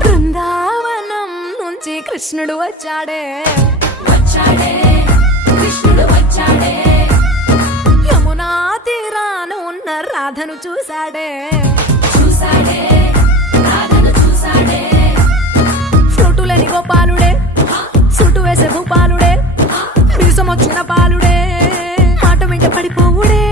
బృందావనం నుంచి కృష్ణుడు వచ్చాడే కృష్ణుడు వచ్చాడే యమునా తీరాన ఉన్న రాధను చూశాడే రాధను చూసాడే ఫ్లూటులేని గోపాలుడే సుటు వేసే భూపాలుడే వీసమొచ్చిన పాలుడే మాట వెంట పడిపోవుడే